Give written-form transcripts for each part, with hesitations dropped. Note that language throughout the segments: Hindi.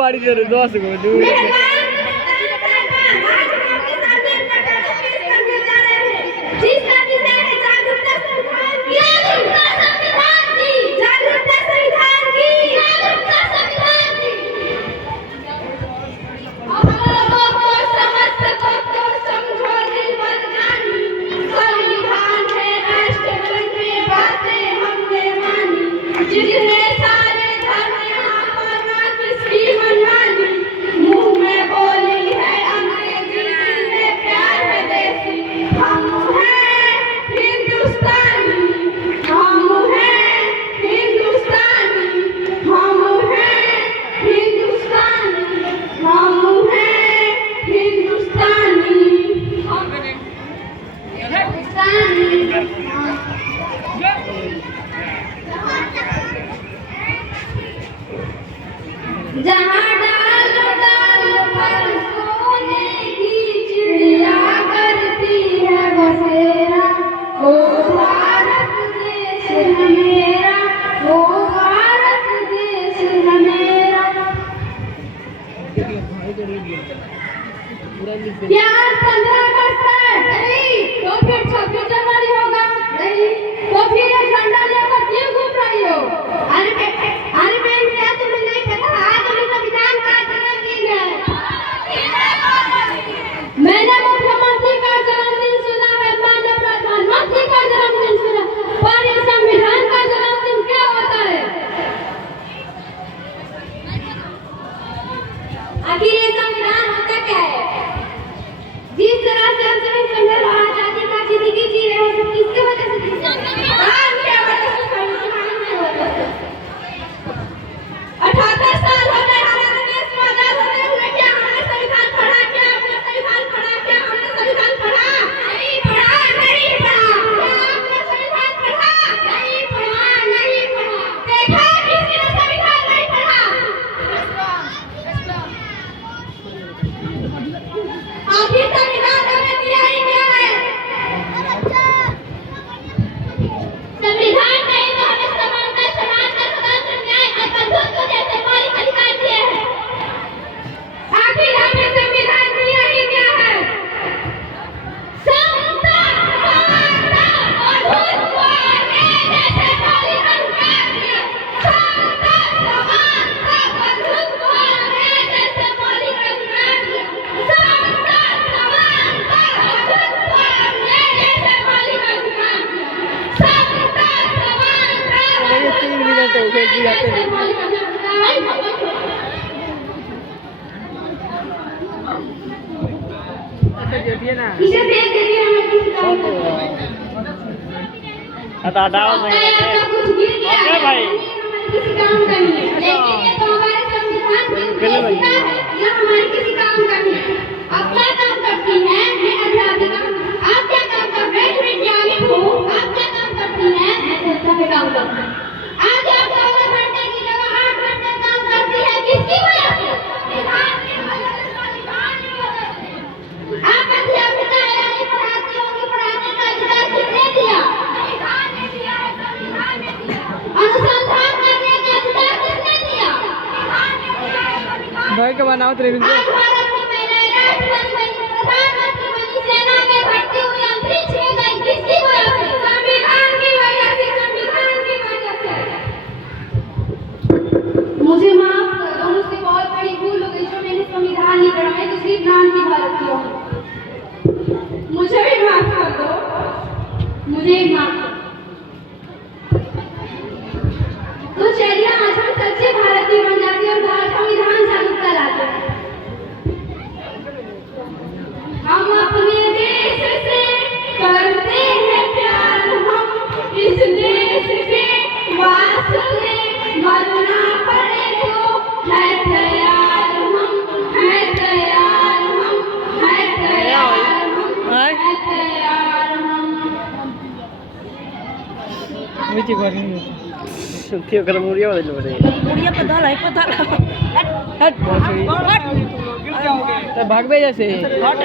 बाड़ी से 10 गो दूर जहाँ डाल डाल पर सोने की चिड़िया करती है बसेरा, ओ भारत देश है मेरा, ओ भारत देश है मेरा। क्या आज 15 अगस्त है? नहीं, तो फिर 26 जनवरी होगा? नहीं, तो फिर ये झंडा लेकर क्यों घूम रही हो? अरे बहन, क्या तुम्हें नहीं पता आज हमें संविधान का जन्मदिन है? मैंने मुख्यमंत्री का जन्मदिन सुना है, मैंने प्रधानमंत्री का जन्मदिन सुना, पर ये संविधान का जन्मदिन क्या होता है? आखिर ये संविधान होता क्या है? जिस तरह से हम सभी संघर्ष और आजादी का जिंदगी जी रहे हैं, सब किसकी वजह से जी रहे हैं? संविधान की वजह से, संविधान की वजह से। 78 साल हो गए हमारे देश को आजाद होते हुए, क्या हमने संविधान पढ़ा? क्या हमने संविधान पढ़ा? क्या हमने संविधान पढ़ा? नहीं पढ़ा, नहीं पढ़ा। क्या आपने संविधान पढ़ा? नहीं पढ़ा, नहीं पढ़ा। देखा किसी ने संविधान नहीं पढ़ा? आखिर संविधान हमें दिया ही क्या है? संविधान नहीं तो हमें समानता, समानता, स्वतंत्र, न्याय और बंधुत्व जैसे मौलिक अधिकार दिए हैं। आखिर हमें संविधान दिया ही क्या है? समता, समानता, बंधुत्व और न्याय जैसे मौलिक अधिकार दिए। समता, समानता, बंधुत्व और न्याय जैसे मौलिक अधिकार दिए। समता, समानता, बंधुत्व और न्याय जैसे मौलिक अधिकार दिए। समता, समानता, ये 3 मिनट हो गए जी जाते हैं ऐसे देखिए ना इसे देख देखिए हमें किसी काम का हटाओ नहीं कुछ गिर गया ओके भाई हमारे किसी काम का नहीं है, लेकिन ये तो हमारे संविधान की विशेषता है, यह हमारे किसी काम का नहीं है। आप क्या काम करती हैं? मैं अध्यापिका। आप क्या काम कर रहे हैं? वैज्ञानिक हूँ। आप क्या काम करती हैं? मैं संस्था में काम करती हूँ। आज आप 14 घंटे की जगह 8 घंटे काम करती है, किसकी वजह से? संविधान की वजह से, संविधान की वजह से। आप अध्यापिका हैं, यानी पढ़ाती होंगी, पढ़ाने का अधिकार किसने दिया? संविधान ने दिया है, संविधान ने दिया। अनुसंधान करने का अधिकार किसने दिया? संविधान ने दिया है, संविधान। भाई के बनाओ ट्रेनिंग आज भारत की महिलाएं राष्ट्रपति बनी, प्रधानमंत्री बनी, सेना में भर्ती हुई, अंतरिक्ष में गई, किसकी वजह से? संविधान की वजह से, संविधान की वजह से। मुझे माफ कर दो, मुझसे बहुत बड़ी भूल हो गई जो मैंने संविधान नहीं पढ़ा, मैं तो सिर्फ नाम की भारतीय हूँ। मुझे भी माफ कर दो, मुझे भी माफ कर दो। तो चलिए आज हम सच्चे भारतीय बन जाते हैं और भारत संविधान साबित कराते हैं। हम अपने देश से करते हैं प्यार, हम इस देश से वास्ते मरना पड़े तो है तैयार हम, है तैयार हम, है तैयार हम, है तैयार हम। नीचे करेंगे सुनतियो कर मुड़िया वाले लोग रे मुड़िया पता है हट हट गिर जाओगे तो भाग बे जैसे हट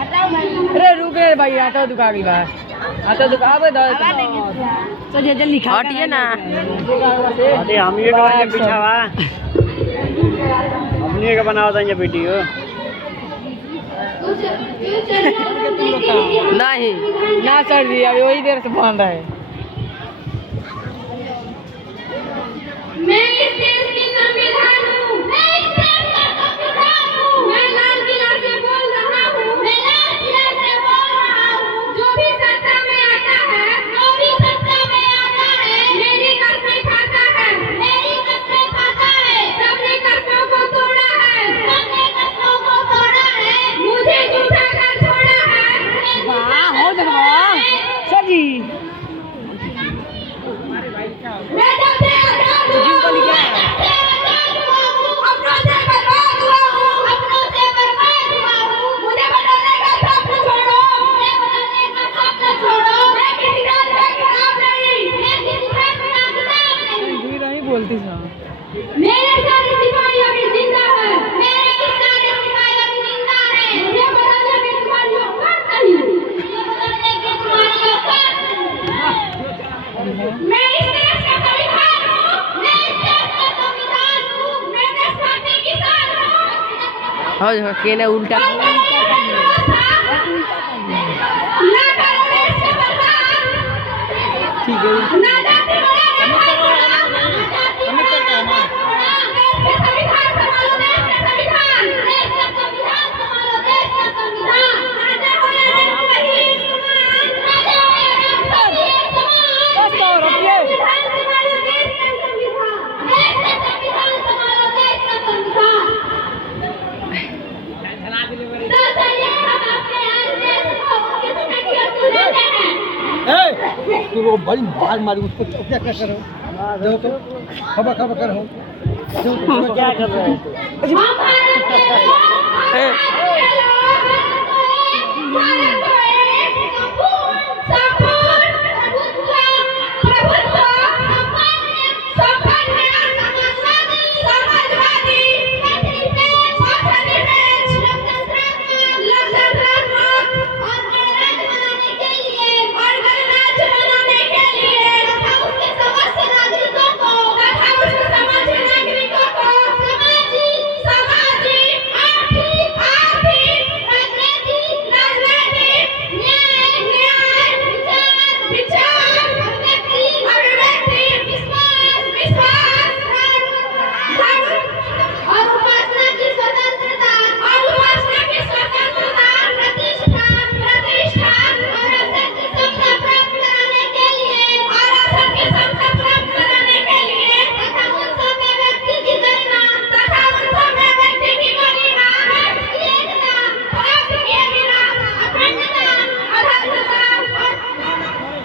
हटाओ भाई अरे रुके भाई हटाओ दुकान की बात आता दुकान पे तो जल्दी खा हटिए ना अरे हम ये के पिछावा हमने के बनावा देंगे वीडियो नहीं ना सर जी अभी वही देर से बन रहा है मैं इस देश की संविधान हूँ मैं इस देश का संविधान हूँ मैं लाल किला से बोल रहा हूँ मैं लाल किला से बोल रहा हूँ जो भी सत्ता में आता है मेरी कसमें खाता है सबने कसमों को तोड़ा है मुझे झूठा कर छोड़ा है वाह हो देखो सर जी मैं जब से आजाद हुआ हूँ अपनों से बर्बाद हुआ हूँ मुझे बदलने का सपना छोड़ो मैं किसी राज का खिलाफ नहीं नहीं बोलती साहब मेरे सारे सिपाही अभी जिंदा है मुझे बदलने की तुम्हारी औकात नहीं मैं इस देश का संविधान हूँ मैं देशभक्ति किसान हूँ हाँ केने उल्टा ना करो देश के बर्बाद ठीक है ना जाति बढ़ाने देश के संविधान संभालो देश का संविधान राजा हो या रंग वही संविधान संभालो देश का संविधान तो चलिए हम अपने आज देश को कितने की लेते हैं तू वो बड़ी मार मारी उसको तो क्या क्या करो जो तो खबर खबर करो जो तो क्या कर रहे हैं हम भारत के लोग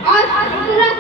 और